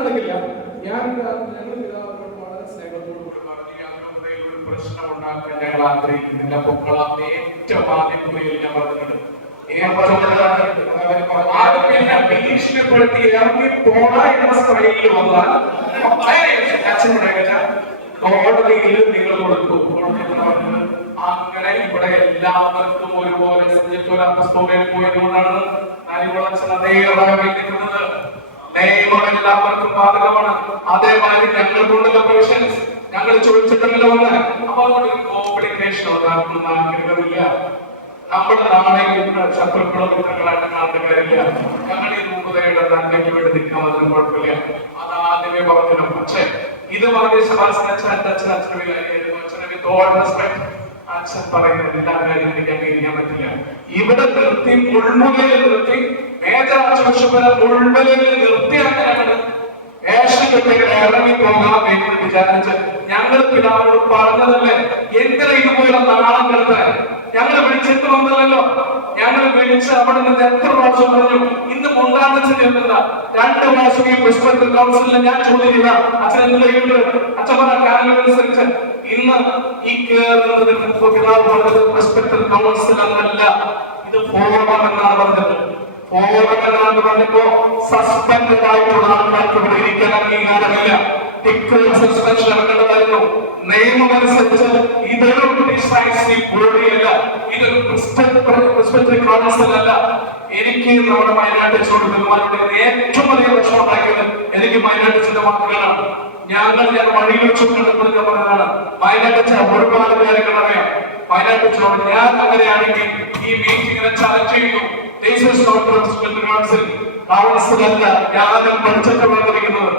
നടക്കില്ല. ഞാൻ വളരെ സ്നേഹത്തോട് ഒരു പ്രശ്നം ഉണ്ടാക്കാൻ ഞങ്ങൾ ആഗ്രഹിക്കുന്നില്ല. പൊക്കളാം ഏറ്റവും ആദ്യം മുറിയിൽ ഞാൻ കോടതിയിൽ നിങ്ങൾ കൊടുക്കും അങ്ങനെ ഇവിടെ എല്ലാവർക്കും ഒരുപോലെ പോയതുകൊണ്ടാണ് അതേ വേണ്ടിക്കുന്നത് നിയമം എല്ലാവർക്കും ബാധകമാണ്. അതേമാതിരി ഞങ്ങൾ കൊണ്ടുള്ള പ്രൊവിഷൻസ് ഞങ്ങൾ ചോദിച്ചിട്ടുണ്ടല്ലോ ഒന്ന്. അപ്പൊ അതുകൊണ്ട് കോംപ്ലിക്കേഷൻ ഉണ്ടാക്കുന്ന ആഗ്രഹമില്ല നമ്മുടെ നാളെ ശത്രുക്കളോ മിത്രങ്ങളായിട്ട് കാണേണ്ട കാര്യമില്ല. ഞങ്ങൾ ഈ രൂപതയുടെ നന്മയ്ക്ക് വേണ്ടി നിൽക്കാൻ അതിന് കുഴപ്പമില്ല. അത് ആദ്യമേ പറഞ്ഞല്ലോ. പക്ഷേ ഇത് വളരെ അച്ഛൻ അച്ഛൻ അച്ഛൻ അച്ഛൻ പറയുന്ന എല്ലാ കാര്യം എനിക്ക് അംഗീകരിക്കാൻ പറ്റില്ല. ഇവിടെ നിർത്തി മുൾമുലയിൽ നിർത്തി. മേജർ ആർച്ച് ബിഷപ്പിനെ നിർത്തി. ഏഷ്യക്കെട്ടിങ്ങനെ ഇറങ്ങി പോകാം എന്ന് വിചാരിച്ച് ഞങ്ങൾ പിതാവിനോട് പറഞ്ഞതല്ലേ? എന്തിനാ ഇതുപോലെ നാളം കെടുത്താൻ? ഞങ്ങൾ വിളിച്ചിട്ട് വന്നതല്ലോ. ഞങ്ങൾ വിളിച്ച് അവിടെ നിന്ന് എത്ര പ്രാവശ്യം പറഞ്ഞു ഇന്ന് മുണ്ടാന്ന് ചെല്ലുന്ന രണ്ട് പ്രാവശ്യം ഈ പുഷ്പത്തിൽ കൗൺസിലിൽ ഞാൻ ചോദിക്കുക അച്ഛൻ എന്തെങ്കിലും അച്ഛൻ പറഞ്ഞ കാര്യമനുസരിച്ച് ഇന്ന് ഈ കേറുന്നതിന് മുമ്പ് പിതാവ് പറഞ്ഞത് പുഷ്പത്തിൽ കൗൺസിൽ എന്നല്ല ഇത് ഫോറം എന്നാണ് പറഞ്ഞത്. ഫോറമെന്ന് പറഞ്ഞപ്പോ സസ്പെൻഡ് ആയിട്ടുള്ള ആൾക്കാർക്ക് ഇവിടെ ഇരിക്കാൻ അംഗീകാരമില്ല ടിക്കറ്റ് സസ്പെൻഷൻ ഇറങ്ങേണ്ടതായിരുന്നു. നിയമമനുസരിച്ച് ഇതൊരു ഡിസൈസി ബോഡിയല്ല ഇതൊരു പ്രിസ്പെക്ടറി കൗൺസിൽ അല്ല. എനിക്ക് നമ്മുടെ വയനാട്ടിൽ ചോദിക്കുന്നവരുടെ ഏറ്റവും വലിയ പ്രശ്നം ഉണ്ടാക്കിയത് എനിക്ക് വയനാട്ടിന്റെ വാക്കുകളാണ് ഞങ്ങൾ ഞാൻ വഴിയിൽ വെച്ചുകൊണ്ട് ഞാൻ പറഞ്ഞതാണ്. വയനാട്ടിൽ ഒരുപാട് കാര്യങ്ങൾ അറിയാം വയനാട്ടിൽ ഞാൻ അങ്ങനെയാണെങ്കിൽ ഈ മീറ്റിംഗിനെ ചലഞ്ച് ചെയ്യുന്നു. ദേശീയ കോൺഫറൻസ് കൗൺസിൽ കൗൺസിലല്ല ഞാനും പഠിച്ചിട്ട് വന്നിരിക്കുന്നത്.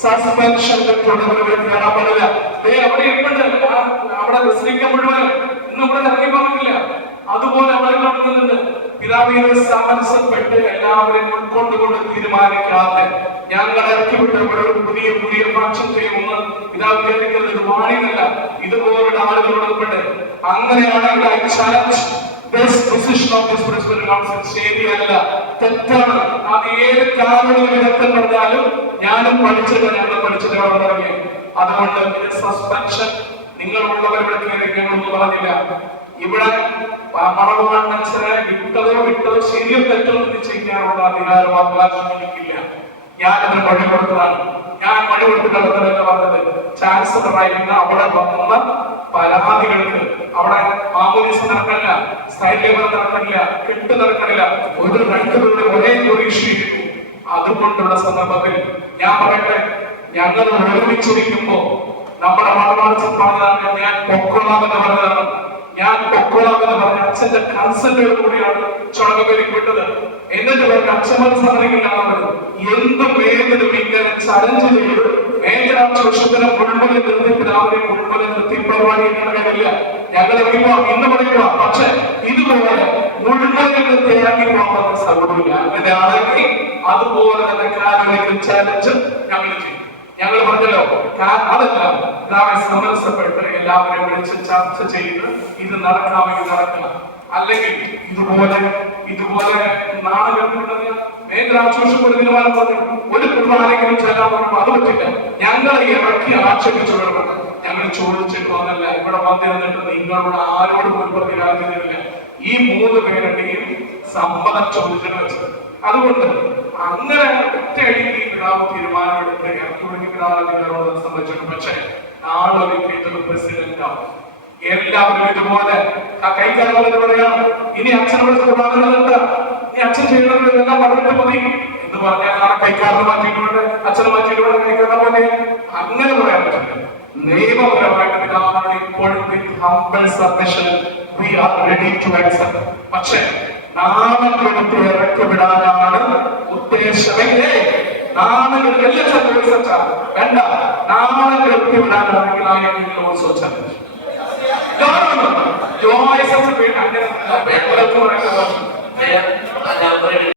സസ്പെൻഷൻ തുടർന്ന് പാടില്ല ദേ അവിടെ ആ, അവിടെ പ്രസംഗിക്കാൻ മുഴുവൻ ഇവിടെ ഇറങ്ങി പറഞ്ഞില്ല അതുപോലെ അവിടെ നടക്കുന്നുണ്ട് പിതാവിനെ സമരസപ്പെട്ട് എല്ലാവരെയും ഉൾക്കൊണ്ടുകൊണ്ട് തീരുമാനിക്കാതെ ഞങ്ങൾ ഇറക്കി വിട്ടപ്പോൾ പുതിയ പുതിയ ഫംഗ്ഷൻ ചെയ്യുമെന്ന് പിതാവ് കേൾക്കുന്നത് ഇത് മാണിയല്ല ഇതുപോലുള്ള ആളുകളോടൊപ്പം അങ്ങനെയാണെങ്കിൽ I challenge this position of this principal council ശരിയല്ല തെറ്റാണ്. അത് ഏത് കാരണങ്ങൾ വിദഗ്ധൻ പറഞ്ഞാലും ഞാനും പഠിച്ചത് ഞങ്ങൾ പഠിച്ചത് പറഞ്ഞിറങ്ങി അതുകൊണ്ട് സസ്പെൻഷൻ നിങ്ങൾ ഇവിടെ കയറി പറഞ്ഞില്ല. ഇവിടെ മറവാൻ മനുഷ്യരെ വിട്ടതോ വിട്ടതോ ശരിയോ തെറ്റോ നിശ്ചയിക്കാനുള്ള അധികാരം അവകാശം എനിക്കില്ല. ഞാൻ അതിന് വഴി കൊടുത്തതാണ്. ഞാൻ വഴി കൊടുത്തിട്ടുള്ളതല്ല പറഞ്ഞത്. ചാൻസലർ ആയിരുന്ന അവിടെ വന്ന പരാതികൾക്ക് അവിടെ മാമോദിസ് നടക്കണില്ല സ്റ്റൈൽ ലേബർ നടക്കണില്ല കെട്ട് നടക്കണില്ല. ഒരു രണ്ടുപേരുടെ ഒരേ ജോലി ചെയ്യുന്നു അതുകൊണ്ടുള്ള സന്ദർഭത്തിൽ ഞാൻ പറയട്ടെ ഞങ്ങൾ ഒരുമിച്ചിരിക്കുമ്പോ നമ്മുടെ മലബാർ പറഞ്ഞതാണ് ഞാൻ പൊക്കോളാമെന്ന് പറഞ്ഞതാണ്. ഞാൻ പൊക്കോളാമെന്ന് പറഞ്ഞ അച്ഛന്റെ കൺസെന്റോട് കൂടിയാണ് ചുണകപ്പേരിക്ക് വിട്ടത് എന്നിട്ട് പറഞ്ഞ അച്ഛന്മാർ സമ്മതിക്കില്ലാന്ന് എന്ത് ഇങ്ങനെ ചലഞ്ച് ചെയ്ത് മേജറാം ചോഷത്തിനെ മുഴുവൻ നിർത്തി പിതാവിനെ മുഴുവൻ നിർത്തി പരിപാടി കഴിയില്ല. ഞങ്ങൾ അറിയുക ഇന്ന് പറയുക പക്ഷെ ഇതുപോലെ മുഴുവൻ നിർത്തി ഇറങ്ങി പോകാൻ അതുപോലെ തന്നെ കാരണങ്ങൾ ചലഞ്ച് ഞങ്ങൾ ചെയ്യും. ഞങ്ങൾ പറഞ്ഞല്ലോ അതല്ല സമരസപ്പെട്ട് എല്ലാവരെയും വിളിച്ച് ചർച്ച ചെയ്ത് ഇത് നടക്കാമെങ്കിൽ നടക്കണം. അല്ലെങ്കിൽ ഇതുപോലെ ഇതുപോലെ നാളുകൾ ഒരു കുർബാനെങ്കിലും പറഞ്ഞു അത് പറ്റില്ല ഞങ്ങളെ ഇറക്കി ആക്ഷേപിച്ചു വേണം ഞങ്ങൾ ചോദിച്ചിട്ട് വന്നല്ല ഇവിടെ വന്നിരുന്നിട്ട് നിങ്ങളോട് ആരോടും ഒരു പ്രതികാരത്തിനില്ല ഈ മൂന്ന് പേരുടെയും സമ്മതം ചോദിച്ചിട്ട് വെച്ചത്. അതുകൊണ്ട് അങ്ങനെ ഒറ്റയടിക്ക് പിതാവ് തീരുമാനമെടുത്ത് ഇറക്കുമതി പിതാവിനോട് സംബന്ധിച്ചിട്ടുണ്ട്. പക്ഷേ നാളെ ഒരിക്കലും പ്രസിഡന്റ് എല്ലാവരും ഇതുപോലെ ആ കൈകാര്യം പറയാം. ഇനി അച്ഛനോട് കുർബാനുണ്ട് ഇനി അച്ഛൻ ചെയ്യുന്നത് എല്ലാം പറഞ്ഞിട്ട് മതി. എന്ന് പറഞ്ഞാൽ ആ കൈക്കാരനെ മാറ്റിയിട്ടുണ്ട് അച്ഛനെ മാറ്റിയിട്ടുണ്ട് കൈക്കാരനെ പോലെ അങ്ങനെ പറയാൻ പറ്റില്ല. നിയമപരമായിട്ട് പിതാവിനോട് ഇപ്പോഴും humble submission we are ready to accept പക്ഷേ നാണം കൊടുത്ത് ഇറക്കി വിടാനാണ് ഉദ്ദേശമെങ്കിലേ കെടുത്ത് എല്ലാ വേണ്ട നാമങ്ങൾ എത്തിവിടാനാണെങ്കിൽ ആ ഓൾസോ ചലഞ്ച് ജോയ്സ് അങ്ങനെ പറയുന്നത് ഞാൻ